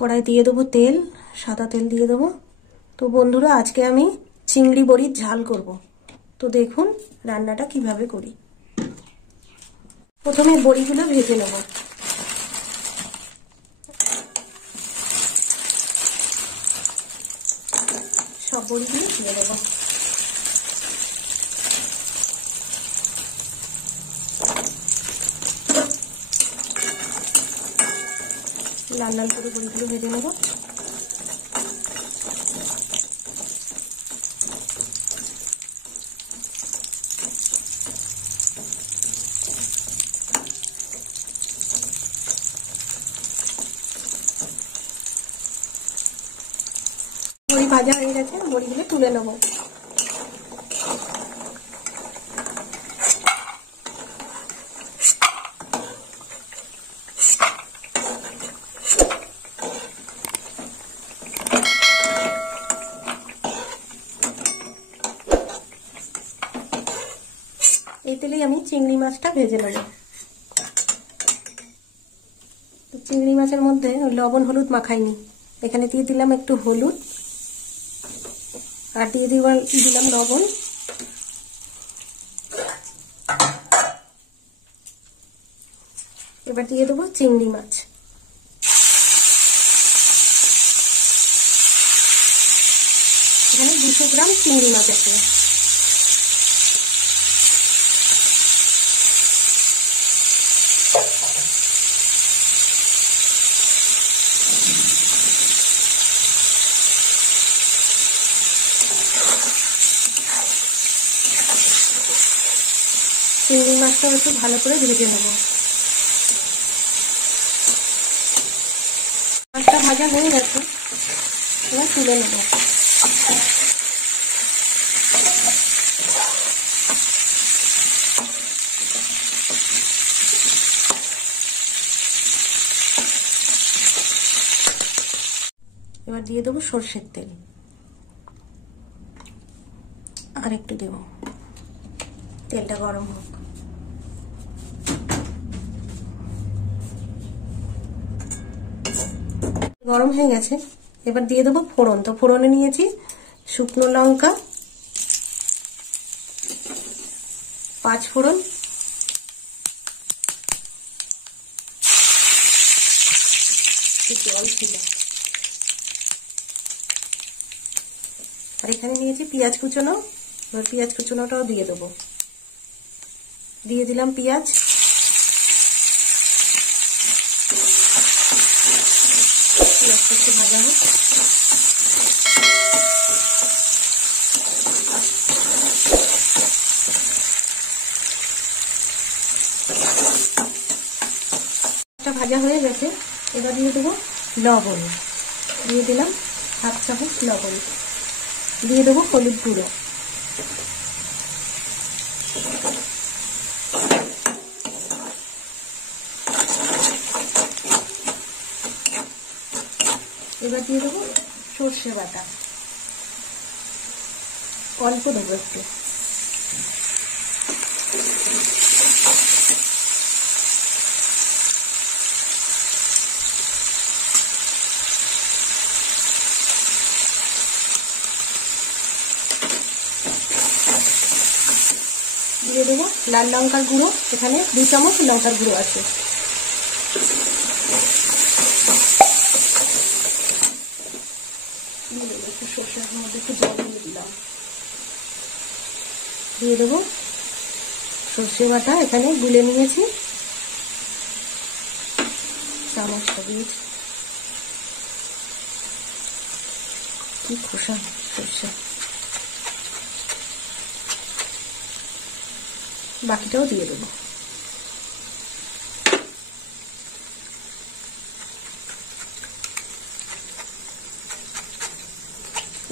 কড়াই দিয়ে দেবো তেল, সাদা তেল দিয়ে দেবো। তো বন্ধুরা, আজকে আমি চিংড়ি বড়ির ঝাল করব। তো দেখুন রান্নাটা কিভাবে করি। প্রথমে বড়িগুলো ভেজে নেব। সব বড়িগুলো দিয়ে দেবো। লাল লাল করে বড়িগুলো ভেজে নেব। বড়ি ভাজা হয়ে গেছে, বড়িগুলো তুলে নেব। এই তেলেই আমি চিংড়ি মাছটা ভেজে নেব। তো চিংড়ি মাছের মধ্যে লবণ হলুদ মাখাইনি, এখানে দিয়ে দিলাম একটু হলুদ আর দিয়ে দিলাম লবণ। এবার দিয়ে দেবো চিংড়ি মাছ। এখানে 200 গ্রাম চিংড়ি মাছ আছে। চিংড়ি মাছটা একটু ভালো করে ভেজে নেব। মাছটা ভাজা হয়ে গেছে, এবার তুলে নেব। এবার দিয়ে দেবো সর্ষের তেল, আর একটু দেব। তেলটা গরম হোক। গরম হয়ে গেছে, এবার দিয়ে দেবো ফোড়ন। তো ফোড়নে নিয়েছি শুকনো লঙ্কা, 5 ফোড়ন, জল ছিল, আর এখানে নিয়েছি পেঁয়াজ কুচনো। এবার পেঁয়াজ কুচনোটাও দিয়ে দেবো। দিয়ে দিলাম পেঁয়াজ। পেঁয়াজটা একটু ভাজা হোক। ভাজা হয়ে গেছে, এবার দিয়ে দেবো লবণ। দিয়ে দিলাম 1/2 চামচ লবণ। দিয়ে দেবো হলুদ গুঁড়ো। এবার দিয়ে দেবো সর্ষে বাটা, অল্প দেবো একটু। দিয়ে দেবো লাল লঙ্কার গুঁড়ো, এখানে 2 চামচ লঙ্কার গুঁড়ো আছে। একটু সর্ষের মধ্যে একটু জল দিয়ে দিলাম। দিয়ে দেবো সর্ষে বাটা, এখানে গুলে নিয়েছি, চামচটা দিয়েছি। কি খোসা সর্ষে। বাকিটাও দিয়ে দেবো।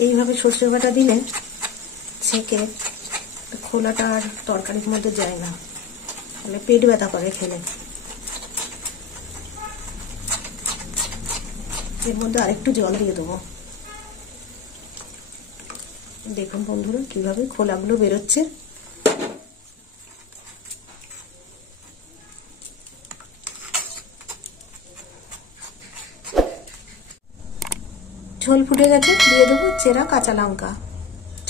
এইভাবে সর্ষে বাটা দিলে ছেঁকে খোলাটা আর তরকারির মধ্যে যায় না, তাহলে পেট ব্যথা করে খেলে। এর মধ্যে আরেকটু জল দিয়ে দেবো। দেখুন বন্ধুরা কিভাবে খোলাগুলো বেরোচ্ছে। ঝোল ফুটে গেছে, দিয়ে দেবো চেরা কাঁচা লঙ্কা,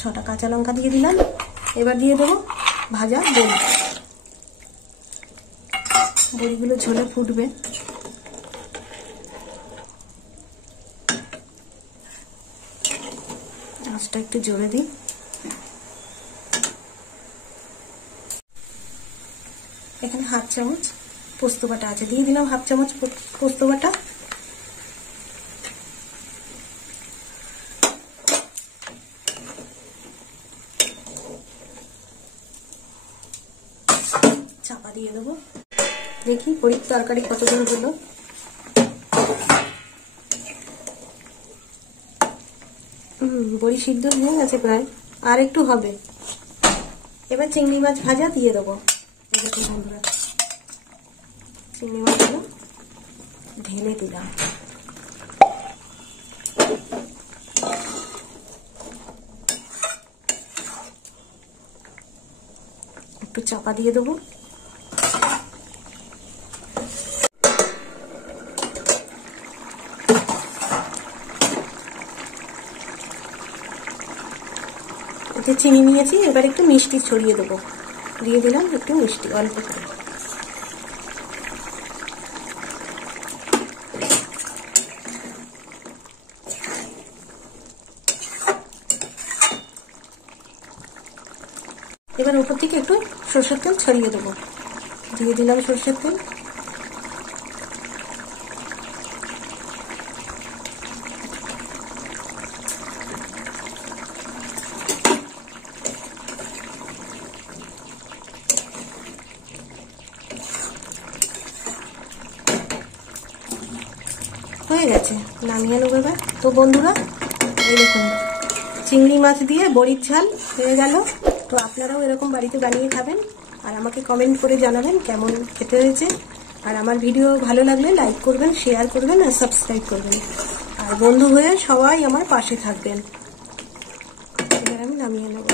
6টা কাঁচা লঙ্কা দিয়ে দিলাম। এবার দিয়ে দেবো ভাজা বড়ি, বড়িগুলো ঝোলে ফুটবে। আঁচটা একটু জোরে দিই। এখানে 1/2 চামচ পোস্ত বাটা আছে, দিয়ে দিলাম 1/2 চামচ পোস্ত বাটা। চাপা দিয়ে দেবো, দেখি বড়ির তরকারি কতদূর হলো। বড়ি সিদ্ধ হয়ে গেছে প্রায়, আর একটু হবে। এবার চিংড়ি মাছ ভাজা দিয়ে দেবো। দেখুন বন্ধুরা, চিংড়ি মাছগুলো ঢেলে দিলাম। একটু চাপা দিয়ে দেবো। এতে চিনি নিয়েছি, এবার একটু মিষ্টি ছড়িয়ে দেবো। দিয়ে দিলাম একটু মিষ্টি, অল্প করে। এবার উপর থেকে একটু সরষের তেল ছড়িয়ে দেবো। দিয়ে দিলাম সরষের তেল। হয়ে গেছে, নামিয়ে নেবো এবার। তো বন্ধুরা, এই দেখুন চিংড়ি মাছ দিয়ে বড়ির ঝাল হয়ে গেল। তো আপনারাও এরকম বাড়িতে বানিয়ে খাবেন, আর আমাকে কমেন্ট করে জানাবেন কেমন খেতে হয়েছে। আর আমার ভিডিও ভালো লাগলে লাইক করবেন, শেয়ার করবেন আর সাবস্ক্রাইব করবেন। আর বন্ধু হয়ে সবাই আমার পাশে থাকবেন। এবার আমি নামিয়ে নেব।